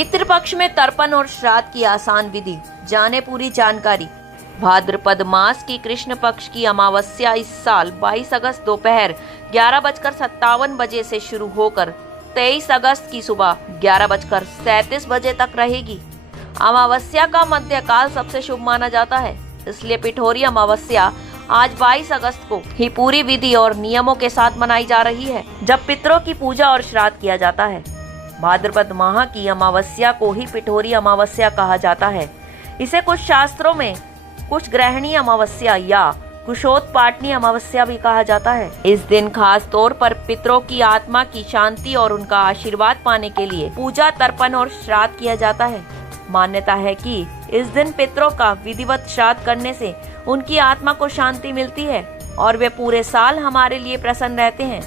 पितृपक्ष में तर्पण और श्राद्ध की आसान विधि, जाने पूरी जानकारी। भाद्रपद मास की कृष्ण पक्ष की अमावस्या इस साल 22 अगस्त दोपहर 11:57 से शुरू होकर 23 अगस्त की सुबह 11:37 तक रहेगी। अमावस्या का मध्यकाल सबसे शुभ माना जाता है, इसलिए पिठोरी अमावस्या आज 22 अगस्त को ही पूरी विधि और नियमों के साथ मनाई जा रही है, जब पितरों की पूजा और श्राद्ध किया जाता है। भाद्रपद माह की अमावस्या को ही पिठोरी अमावस्या कहा जाता है। इसे कुछ शास्त्रों में कुछ ग्रहणी अमावस्या या कुशोत्पाटनी अमावस्या भी कहा जाता है। इस दिन खास तौर पर पितरों की आत्मा की शांति और उनका आशीर्वाद पाने के लिए पूजा, तर्पण और श्राद्ध किया जाता है। मान्यता है कि इस दिन पितरों का विधिवत श्राद्ध करने से उनकी आत्मा को शांति मिलती है और वे पूरे साल हमारे लिए प्रसन्न रहते हैं।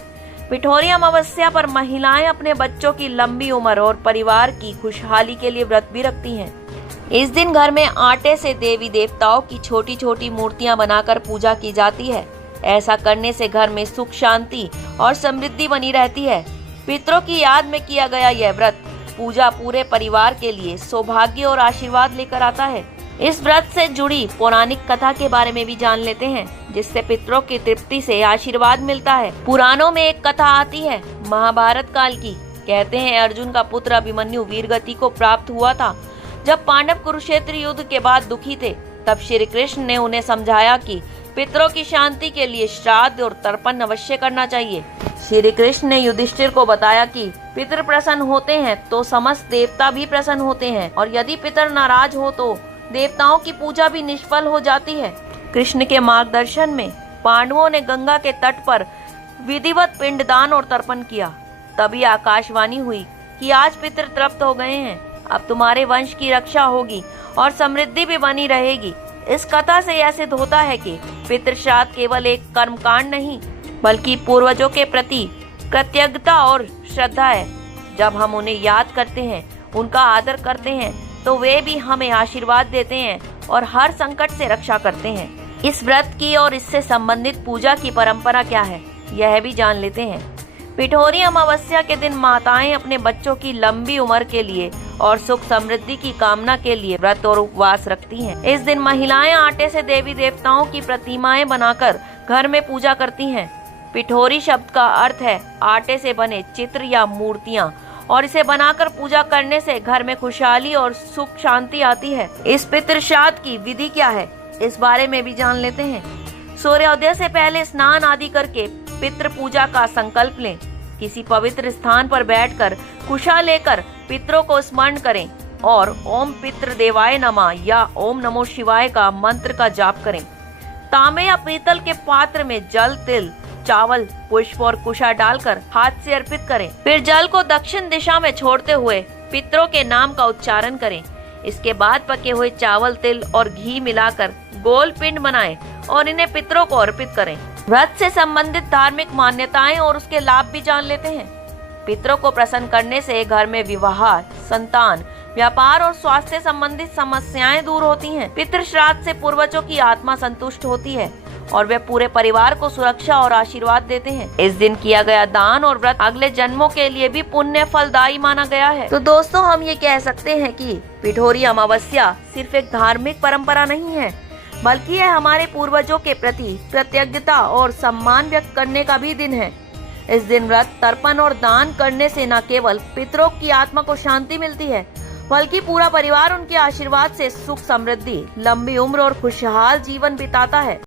पिठोरी अमावस्या पर महिलाएं अपने बच्चों की लंबी उम्र और परिवार की खुशहाली के लिए व्रत भी रखती हैं। इस दिन घर में आटे से देवी देवताओं की छोटी छोटी मूर्तियां बनाकर पूजा की जाती है। ऐसा करने से घर में सुख, शांति और समृद्धि बनी रहती है। पितरों की याद में किया गया यह व्रत पूजा पूरे परिवार के लिए सौभाग्य और आशीर्वाद लेकर आता है। इस व्रत से जुड़ी पौराणिक कथा के बारे में भी जान लेते हैं, जिससे पितरों की तृप्ति से आशीर्वाद मिलता है। पुराणों में एक कथा आती है महाभारत काल की। कहते हैं अर्जुन का पुत्र अभिमन्यु वीरगति को प्राप्त हुआ था। जब पांडव कुरुक्षेत्र युद्ध के बाद दुखी थे, तब श्री कृष्ण ने उन्हें समझाया कि पितरों की शांति के लिए श्राद्ध और तर्पण अवश्य करना चाहिए। श्री कृष्ण ने युधिष्ठिर को बताया कि पितर प्रसन्न होते हैं तो समस्त देवता भी प्रसन्न होते हैं, और यदि पितर नाराज हो तो देवताओं की पूजा भी निष्फल हो जाती है। कृष्ण के मार्गदर्शन में पांडवों ने गंगा के तट पर विधिवत पिंडदान और तर्पण किया। तभी आकाशवाणी हुई कि आज पितर तृप्त हो गए हैं, अब तुम्हारे वंश की रक्षा होगी और समृद्धि भी बनी रहेगी। इस कथा से यह सिद्ध होता है कि पितृ श्राद्ध केवल एक कर्मकांड नहीं, बल्कि पूर्वजों के प्रति कृतज्ञता और श्रद्धा है। जब हम उन्हें याद करते हैं, उनका आदर करते हैं, तो वे भी हमें आशीर्वाद देते हैं और हर संकट से रक्षा करते हैं। इस व्रत की और इससे संबंधित पूजा की परंपरा क्या है, यह भी जान लेते हैं। पिठोरी अमावस्या के दिन माताएं अपने बच्चों की लंबी उम्र के लिए और सुख समृद्धि की कामना के लिए व्रत और उपवास रखती हैं। इस दिन महिलाएं आटे से देवी देवताओं की प्रतिमाएं बनाकर घर में पूजा करती हैं। पिठोरी शब्द का अर्थ है आटे से बने चित्र या मूर्तियां, और इसे बनाकर पूजा करने से घर में खुशहाली और सुख शांति आती है। इस पितृ श्राद्ध की विधि क्या है, इस बारे में भी जान लेते हैं। सूर्योदय से पहले स्नान आदि करके पितृ पूजा का संकल्प लें। किसी पवित्र स्थान पर बैठकर कुशा लेकर पितरों को स्मरण करें और ओम पितृ देवाय नमः या ओम नमो शिवाय का मंत्र का जाप करें। तांबे या पीतल के पात्र में जल, तिल, चावल, पुष्प और कुशा डालकर हाथ से अर्पित करें। फिर जल को दक्षिण दिशा में छोड़ते हुए पितरों के नाम का उच्चारण करें। इसके बाद पके हुए चावल, तिल और घी मिलाकर गोल पिंड बनाएं और इन्हें पितरों को अर्पित करें। व्रत से संबंधित धार्मिक मान्यताएं और उसके लाभ भी जान लेते हैं। पितरों को प्रसन्न करने से घर में विवाह, संतान, व्यापार और स्वास्थ्य संबंधित समस्याएं दूर होती हैं। पितृ श्राद्ध से पूर्वजों की आत्मा संतुष्ट होती है और वे पूरे परिवार को सुरक्षा और आशीर्वाद देते हैं। इस दिन किया गया दान और व्रत अगले जन्मों के लिए भी पुण्य फलदायी माना गया है। तो दोस्तों, हम ये कह सकते हैं कि पिठोरी अमावस्या सिर्फ एक धार्मिक परंपरा नहीं है, बल्कि यह हमारे पूर्वजों के प्रति कृतज्ञता और सम्मान व्यक्त करने का भी दिन है। इस दिन व्रत, तर्पण और दान करने से न केवल पितरों की आत्मा को शांति मिलती है, बल्कि पूरा परिवार उनके आशीर्वाद से सुख, समृद्धि, लंबी उम्र और खुशहाल जीवन बिताता है।